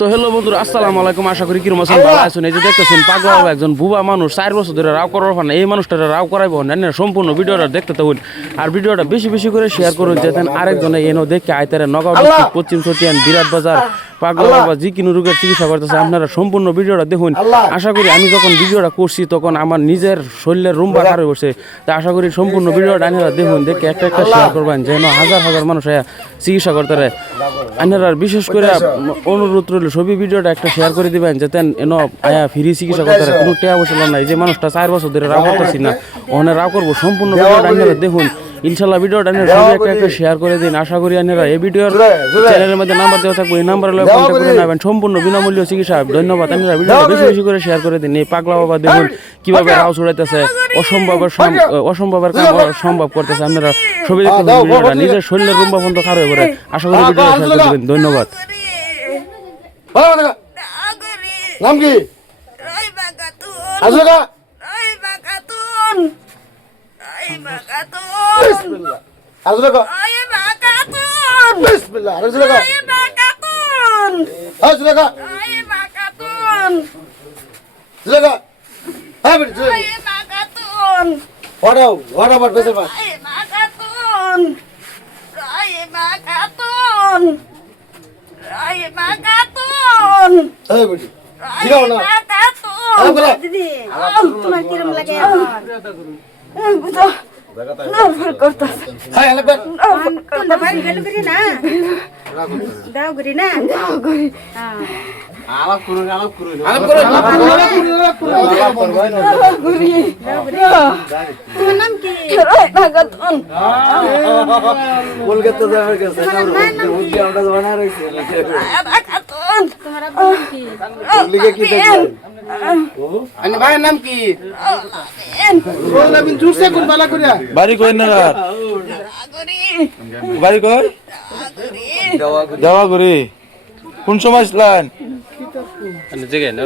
তো হ্যালো বন্ধুরা, আসসালামু আলাইকুম। আশা করি কিরকম আছেন, ভালো আছেন। এই যে দেখতেছেন পাগলা বাবা একজন বুবা মানুষ 4 বছর ধরে রাও করার ফান, এই মানুষটা রাও করাইব না। সম্পূর্ণ ভিডিওটা দেখতে থাকুন আর ভিডিওটা বেশি বেশি করে শেয়ার করুন, যাতে আরেকজনে এনো দেখে আইতারে নগাঁও ডিস্ট্রিক্ট পশ্চিম চটিয়ান বিরাট বাজার পাগলা বাবা যে কোনো রোগের চিকিৎসা করতেছে। আপনারা সম্পূর্ণ ভিডিওটা দেখুন। আশা করি আমি যখন ভিডিওটা করছি তখন আমার নিজের শরীরের রুম্বা খারাপ হয়েছে, তা আশা করি সম্পূর্ণ ভিডিওটা আপনারা দেখুন, দেখে একটা একটা শেয়ার করবেন, যেন হাজার হাজার মানুষ চিকিৎসা করতে পারে। আপনারা বিশেষ করে অনুরোধ রইল সবই ভিডিওটা একটা শেয়ার করে দিবেন, যাতে এন আয়া ফ্রি চিকিৎসা করতে পারে। কোনো টেয়া বসে নাই, যে মানুষটা 4 বছর ধরে রাও করতেছি না, ওখানে রাও করবো। সম্পূর্ণ ভিডিওটা আপনারা দেখুন ইনশাল্লাহ। ভিডিওটা সবাই একটা একটা শেয়ার করে দিন। আশা করি আপনারা এই ভিডিওর চ্যানেলের মধ্যে নাম্বার দেওয়া থাকবে, এই নাম্বারে কন্ট্যাক্ট করে নেবেন। সম্পূর্ণ বিনামূল্য চিকিৎসা। ধন্যবাদ। আপনারা ভিডিওটা বেশি বেশি করে শেয়ার করে দিন। এই পাগলা বাবা দেখুন কিভাবে রাও ছড়াইতেছে, অসম্ভবের কাম সম্ভব করতেছে। আপনারা সবাই দেখতে ভিডিওটা, নিজের শরীরের রুম্বা বন্ধ খারাপ হয়ে পড়ে। আশা করি ভিডিওটা শেয়ার করে দিবেন। ধন্যবাদ। নাম কি? আসলে আসলে বিসমিল্লাহ আসলে আসলে আসলে হ্যাঁ বেটা ওরাও ওরা বাট বেসে বাট এই বেটি জিরাও না দিদি তোমার কিরম লাগে বুঝো না ভর করতাছ হ্যাঁ আলে বেট তোমরা বাড়ি গেল করি না দাও করি না দাও করি আলাপ করুন তোমার নাম কি রয় ভাগতন কলকাতা যাওয়ার কাছে মুদ্রা আমরা বানা রাখছি ভাগতন তোমার নাম কি লিখে কি দেখছেন আনি ভাইয়ের নাম কি রোল নাম জুসে কোন বালা করিয়া বাড়ি কই না বাড়ি কই দেওয়াগুড়ি। কোন সময় আসলেন? আনি জিগা নি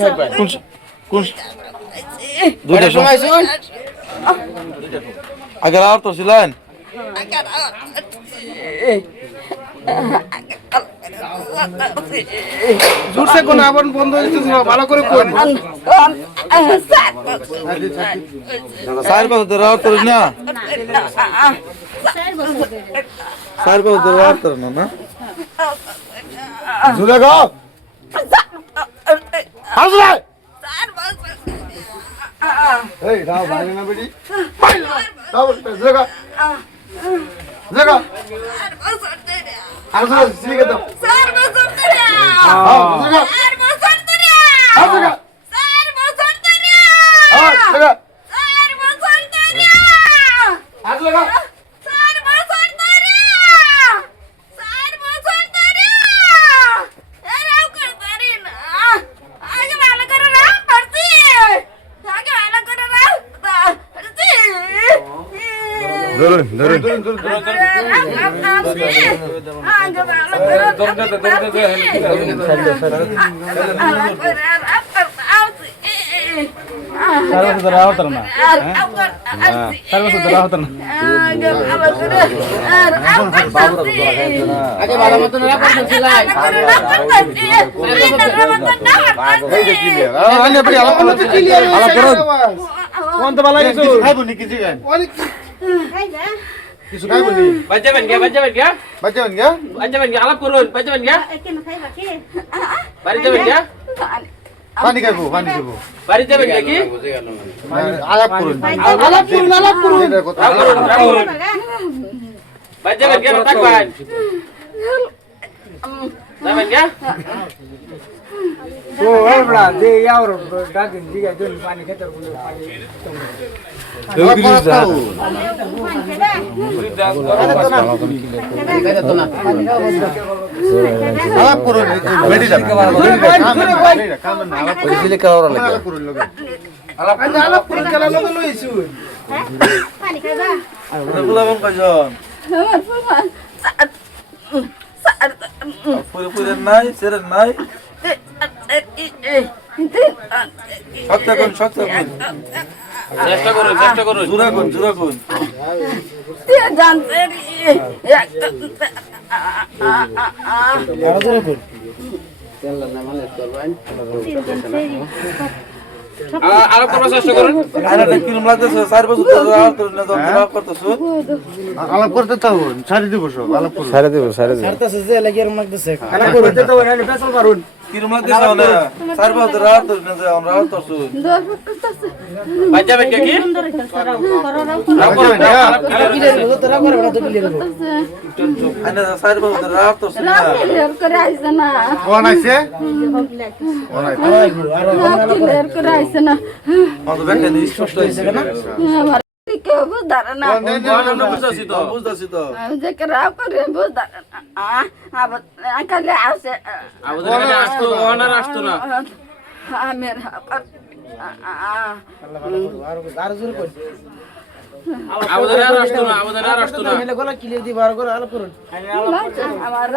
খাইবা কোন দুইটার সময় আগে আর তো ছিলেন? জুসে কোন আবার বন্ধ হইছে ভালো করে কোন 4 বছর ধরে আর তোর না 4 বছর ধরে আর তোর না জুলে গো আসলে এই দাও ভাই না বেটি দাও জুলে গো জুলে আসলে সিগে দাও কিছু খাইব নি বাচ্চাবেন গিয়া আলাপ করুন বাচ্চাবেন গিয়া কেন খাইবা কি বাড়ি যাবেন গিয়া পানি খাইবো বাড়ি যাবেন গিয়া কি আলাপ করুন বাচ্চাবেন গিয়া থাকবেন যাবেন গিয়া ও এবড়া দে ইয়ার ডাকিন দিগা জল পানি খেতে বলে পানি আলাপ করুন বেটি যাবে আলাপ দিলে কাওরা লাগে আলাপ করুন কেলা লগে লইছু পানি খাইবা বললাম কয়জন আমার বাবা পুরো পুরো নাই সেরে নাই শক্ত কোন শক্ত কোন চেষ্টা করুন জোরা কোন জানতে আরো করার চেষ্টা করুন আরে কিরম লাগতেছে 4 বছর ধরে রাগ করিস না যখন রাগ করতেছো আলাপ করতে থাকো সারি দিব সব আলাপ করো আলাপ করুন তো নালে পেছল পারুন কিরম লাগতেছে না 4 বছর ধরে রাগ করিস না যখন রাগ করতেছো বাচ্চা বেকে কি আইনা 4 বছর ধরে রাগ করছিস না কোন আইছে আমাদের ব্যাংকে নিয়ে স্পষ্ট হইছে না বুঝতাছি তো ওনার আসতো না আমাদের আর আসতো না গলা ক্লিয়ার দি বার করে আলাপ করুন আমার